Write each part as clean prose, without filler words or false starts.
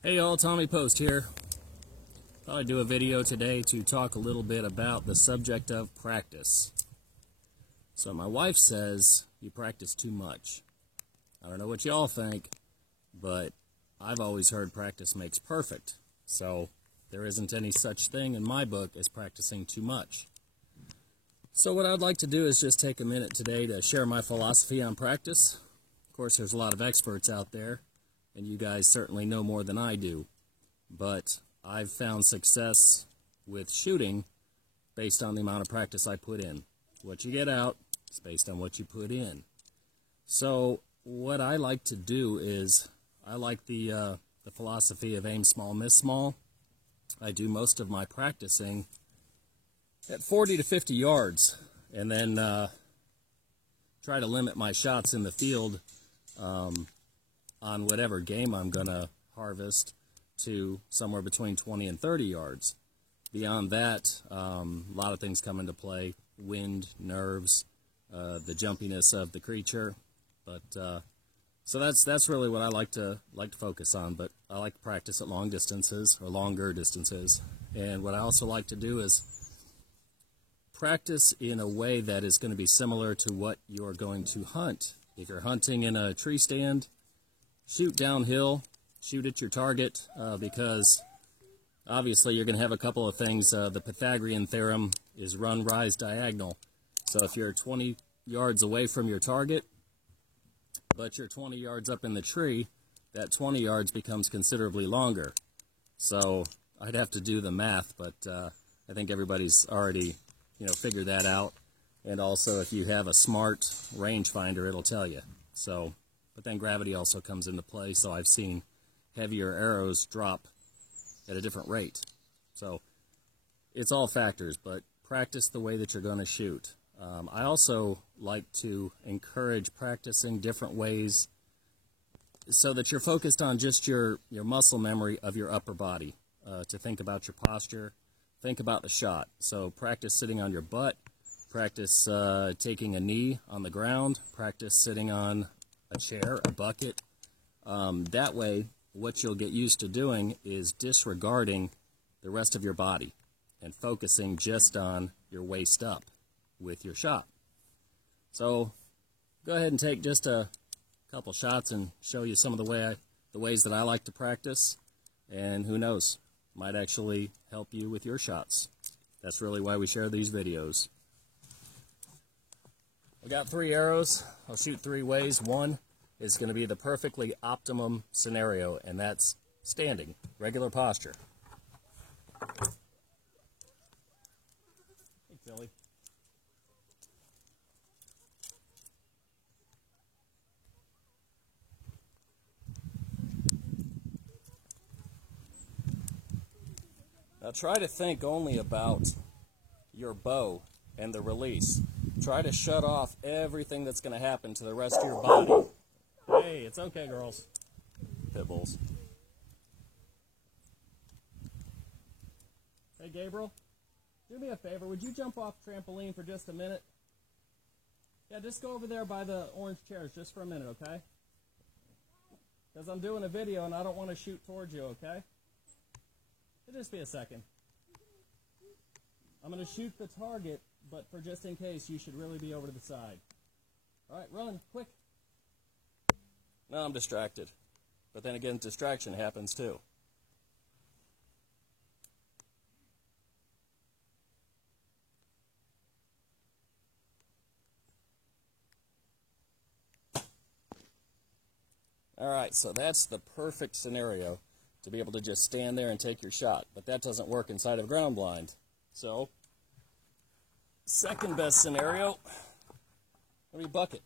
Hey y'all, Tommy Post here. Thought I'd do a video today to talk a little bit about the subject of practice. So my wife says you practice too much. I don't know what y'all think, but I've always heard practice makes perfect. So there isn't any such thing in my book as practicing too much. So what I'd like to do is just take a minute today to share my philosophy on practice. Of course, there's a lot of experts out there, and you guys certainly know more than I do. But I've found success with shooting based on the amount of practice I put in. What you get out is based on what you put in. So what I like to do is, I like the philosophy of aim small, miss small. I do most of my practicing at 40 to 50 yards, and then try to limit my shots in the field on whatever game I'm going to harvest to somewhere between 20 and 30 yards. Beyond that, a lot of things come into play: wind, nerves, the jumpiness of the creature. But so that's really what I like to focus on. But I like to practice at long distances or longer distances. And what I also like to do is practice in a way that is going to be similar to what you're going to hunt. If you're hunting in a tree stand, shoot downhill, shoot at your target, because obviously you're going to have a couple of things. The Pythagorean theorem is run, rise, diagonal. So if you're 20 yards away from your target, but you're 20 yards up in the tree, that 20 yards becomes considerably longer. So I'd have to do the math, but I think everybody's already figured that out. And also, if you have a smart rangefinder, it'll tell you. So, but then gravity also comes into play, so I've seen heavier arrows drop at a different rate. So it's all factors, but practice the way that you're going to shoot. I also like to encourage practicing different ways so that you're focused on just your muscle memory of your upper body, to think about your posture, think about the shot. So practice sitting on your butt, practice taking a knee on the ground, practice sitting on a chair, a bucket. That way, what you'll get used to doing is disregarding the rest of your body and focusing just on your waist up with your shot. So go ahead and take just a couple shots and show you some of the ways that I like to practice, and who knows, might actually help you with your shots. That's really why we share these videos. We got 3 arrows. I'll shoot 3 ways. One is going to be the perfectly optimum scenario, and that's standing, regular posture. Hey, Philly. Now try to think only about your bow and the release. Try to shut off everything that's going to happen to the rest of your body. Hey, it's okay, girls. Pit bulls. Hey, Gabriel, do me a favor. Would you jump off trampoline for just a minute? Yeah, just go over there by the orange chairs just for a minute, okay? Because I'm doing a video and I don't want to shoot towards you, okay? It'll just be a second. I'm going to shoot the target, but for just in case, you should really be over to the side. All right, run, quick. No, I'm distracted. But then again, distraction happens too. All right, so that's the perfect scenario to be able to just stand there and take your shot. But that doesn't work inside of ground blind. So, second best scenario, let me bucket.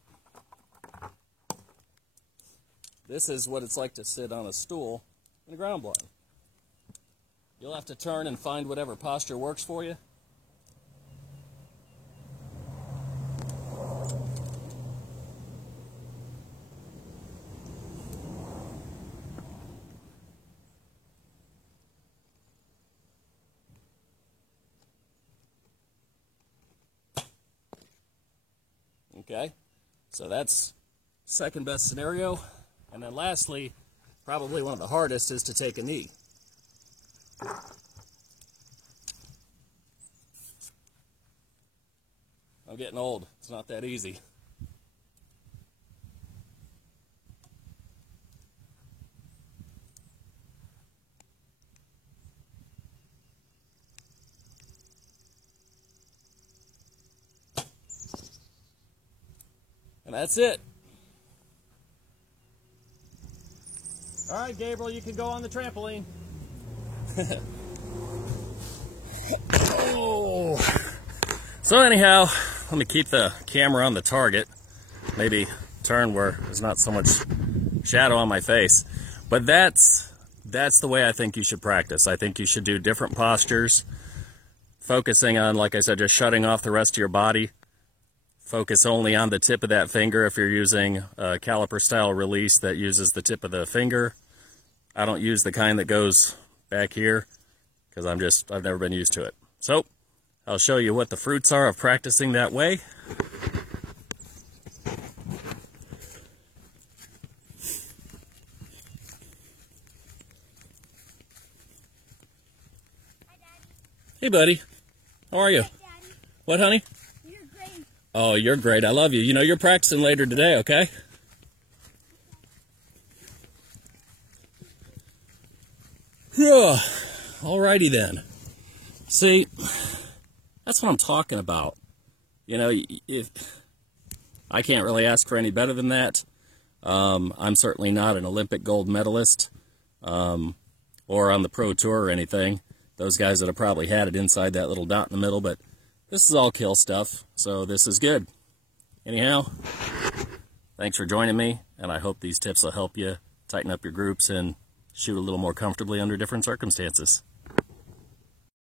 This is what it's like to sit on a stool in a ground blind. You'll have to turn and find whatever posture works for you. Okay, so that's second best scenario. And then lastly, probably one of the hardest is to take a knee. I'm getting old. It's not that easy. And that's it. All right, Gabriel, you can go on the trampoline. Oh. So anyhow, let me keep the camera on the target. Maybe turn where there's not so much shadow on my face. But that's the way I think you should practice. I think you should do different postures, focusing on, like I said, just shutting off the rest of your body. Focus only on the tip of that finger if you're using a caliper style release that uses the tip of the finger. I don't use the kind that goes back here because I've never been used to it. So I'll show you what the fruits are of practicing that way. Hi, Daddy. Hey, buddy. How are you? Hi, Daddy. What, honey? You're great. Oh, you're great. I love you. You know, you're practicing later today, okay? Yeah. Alrighty then. See, that's what I'm talking about. You know, if I can't really ask for any better than that. I'm certainly not an Olympic gold medalist or on the pro tour or anything. Those guys that have probably had it inside that little dot in the middle, but this is all kill stuff, so this is good. Anyhow, thanks for joining me, and I hope these tips will help you tighten up your groups and shoot a little more comfortably under different circumstances.